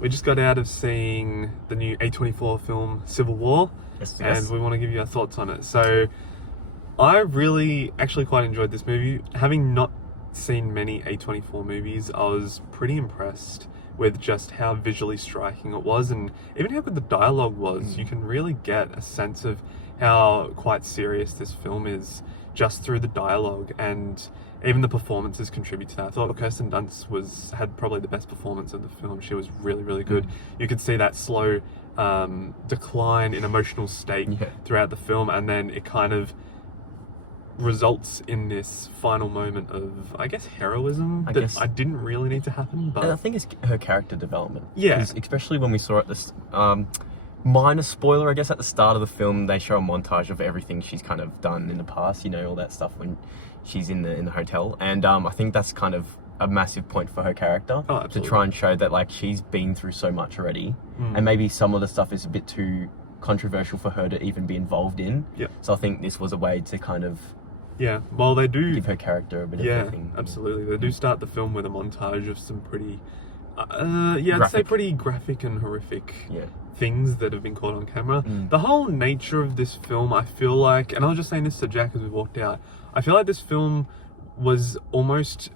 we just got out of seeing the new A24 film Civil War, Yes. and we want to give you our thoughts on it. So I really actually quite enjoyed this movie. Having not seen many A24 movies, I was pretty impressed with just how visually striking it was, and even how good the dialogue was. You can really get a sense of how quite serious this film is just through the dialogue, and even the performances contribute to that. I thought Kirsten Dunst had probably the best performance of the film. She was really, really good. You could see that slow decline in emotional state throughout the film, and then it kind of results in this final moment of, I guess, heroism that I didn't really need to happen. But and I think it's her character development. Yeah. 'Cause especially when we saw at this minor spoiler, I guess, at the start of the film, they show a montage of everything she's kind of done in the past, you know, all that stuff when she's in the hotel. And I think that's kind of a massive point for her character, to try and show that, like, she's been through so much already, and maybe some of the stuff is a bit too controversial for her to even be involved in. So I think this was a way to kind of well, they do give her character a bit of everything. Absolutely. They do start the film with a montage of some pretty I'd say pretty graphic and horrific things that have been caught on camera. The whole nature of this film, I feel like, and I was just saying this to Jack as we walked out, I feel like this film was almost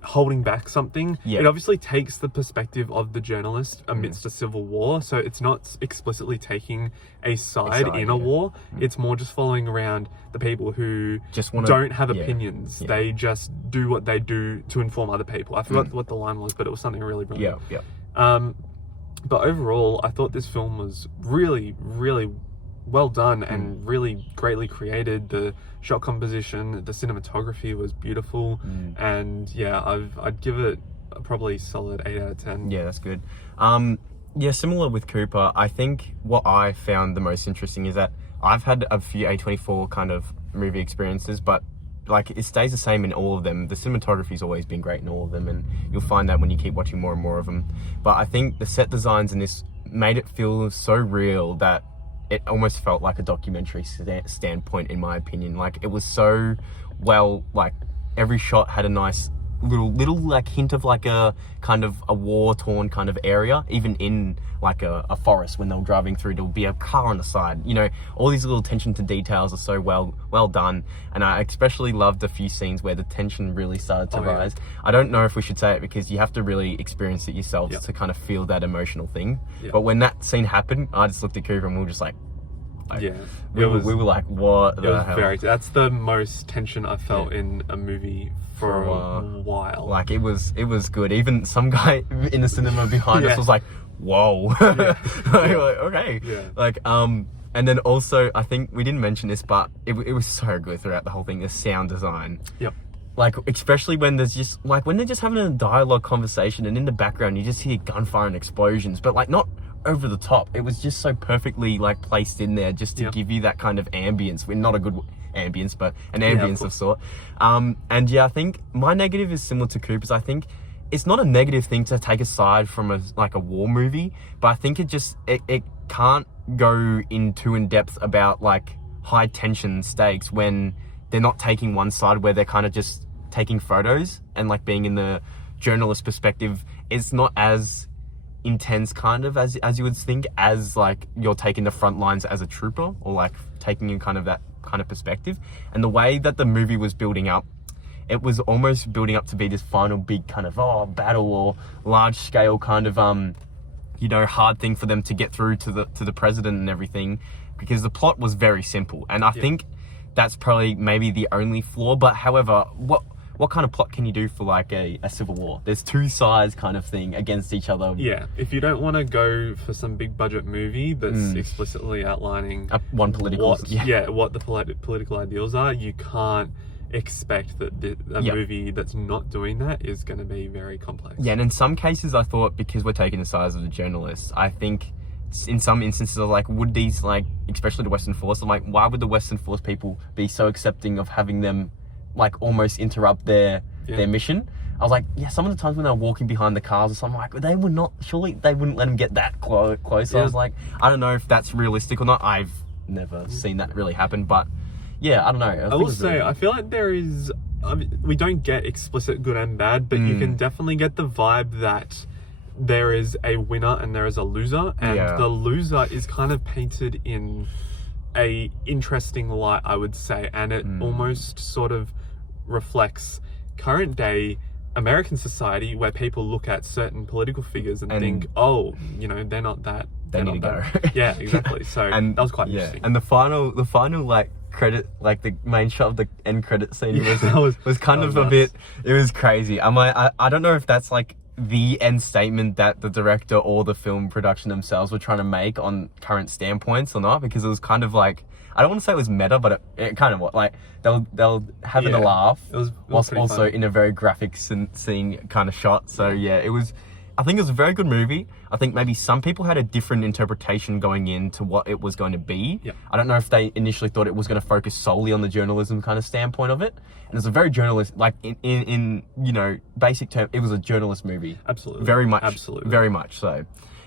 holding back something. It obviously takes the perspective of the journalist amidst a civil war, so it's not explicitly taking a side in a war. It's more just following around the people who just don't have opinions. They just do what they do to inform other people. I forgot what the line was, but it was something really brilliant. But overall, I thought this film was really, really well done and really greatly created. The shot composition, the cinematography was beautiful, and I'd give it a probably solid 8 out of 10. Yeah, that's good. Similar with Cooper, I think what I found the most interesting is that I've had a few A24 kind of movie experiences, but like, it stays the same in all of them. The cinematography's always been great in all of them, and you'll find that when you keep watching more and more of them. But I think the set designs in this made it feel so real that it almost felt like a documentary standpoint, in my opinion. Like, it was so well, like, every shot had a nice little like hint of like a kind of a war-torn kind of area. Even in like a forest, when they were driving through, there'll be a car on the side. You know, all these little attention to details are so well done. And I especially loved a few scenes where the tension really started to rise. I don't know if we should say it, because you have to really experience it yourselves to kind of feel that emotional thing. But when that scene happened, I just looked at Cooper and we were just like, we were like, what the hell? That's the most tension I felt in a movie for a while. Like, it was good. Even some guy in the cinema behind us was like, whoa. Like, okay. Like, and then also, I think we didn't mention this, but it was so good throughout the whole thing, the sound design. Like, especially when there's just, like, when they're just having a dialogue conversation and in the background you just hear gunfire and explosions, but like, not over the top. It was just so perfectly like placed in there just to give you that kind of ambience. We're not a good ambience, but an ambience of sort. And I think my negative is similar to Cooper's. I think it's not a negative thing to take aside from a war movie, but I think it can't go in depth about like high tension stakes when they're not taking one side, where they're kind of just taking photos and like being in the journalist perspective. It's not as intense kind of as you would think, as like you're taking the front lines as a trooper, or like taking in kind of that kind of perspective. And the way that the movie was building up, it was almost building up to be this final big kind of battle or large scale kind of hard thing for them to get through to the president and everything, because the plot was very simple. And I think that's probably maybe the only flaw. But however, what kind of plot can you do for like a civil war? There's two sides kind of thing against each other. If you don't want to go for some big budget movie that's explicitly outlining one political what the political ideals are, you can't expect that a movie that's not doing that is going to be very complex. And in some cases I thought, because we're taking the sides of the journalists, I think in some instances of like, would these, like, especially the Western Force, I'm like, why would the Western Force people be so accepting of having them like almost interrupt their mission? I was like, some of the times when they were walking behind the cars or something, like, they would not, surely they wouldn't let them get that close. I was like, I don't know if that's realistic or not. I've never seen that really happen, but I don't know. I will say, I feel like there is, we don't get explicit good and bad, but you can definitely get the vibe that there is a winner and there is a loser, and the loser is kind of painted in a interesting light, I would say, and it almost sort of reflects current day American society, where people look at certain political figures and think, oh, you know, they're not that. They need to go. Yeah, exactly. So that was quite interesting. And the final like credit, like the main shot of the end credit scene was kind of a bit. It was crazy. I'm like, I don't know if that's like the end statement that the director or the film production themselves were trying to make on current standpoints or not, because it was kind of like, I don't want to say it was meta, but it kind of was like they'll having a laugh, whilst also funny. In a very graphic scene kind of shot. So it was. I think it was a very good movie. I think maybe some people had a different interpretation going into what it was going to be. Yeah. I don't know if they initially thought it was going to focus solely on the journalism kind of standpoint of it. And it's a very journalist, like in you know, basic term, it was a journalist movie. Absolutely. Very much. Absolutely. Very much so.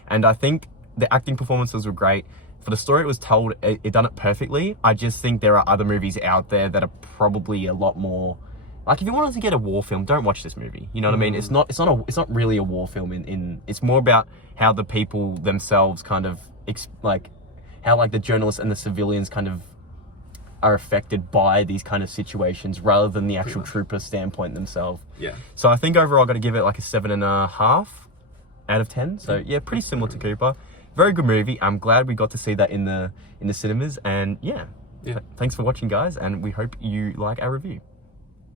And I think the acting performances were great. For the story it was told, it done it perfectly. I just think there are other movies out there that are probably a lot more. Like, if you wanted to get a war film, don't watch this movie. You know what I mean? It's not really a war film. It's more about how the people themselves kind of how like the journalists and the civilians kind of are affected by these kind of situations, rather than the actual trooper standpoint themselves. Yeah. So I think overall I got to give it like a 7.5 out of 10. So yeah, pretty similar to Cooper. Very good movie. I'm glad we got to see that in the cinemas. And thanks for watching, guys. And we hope you like our review.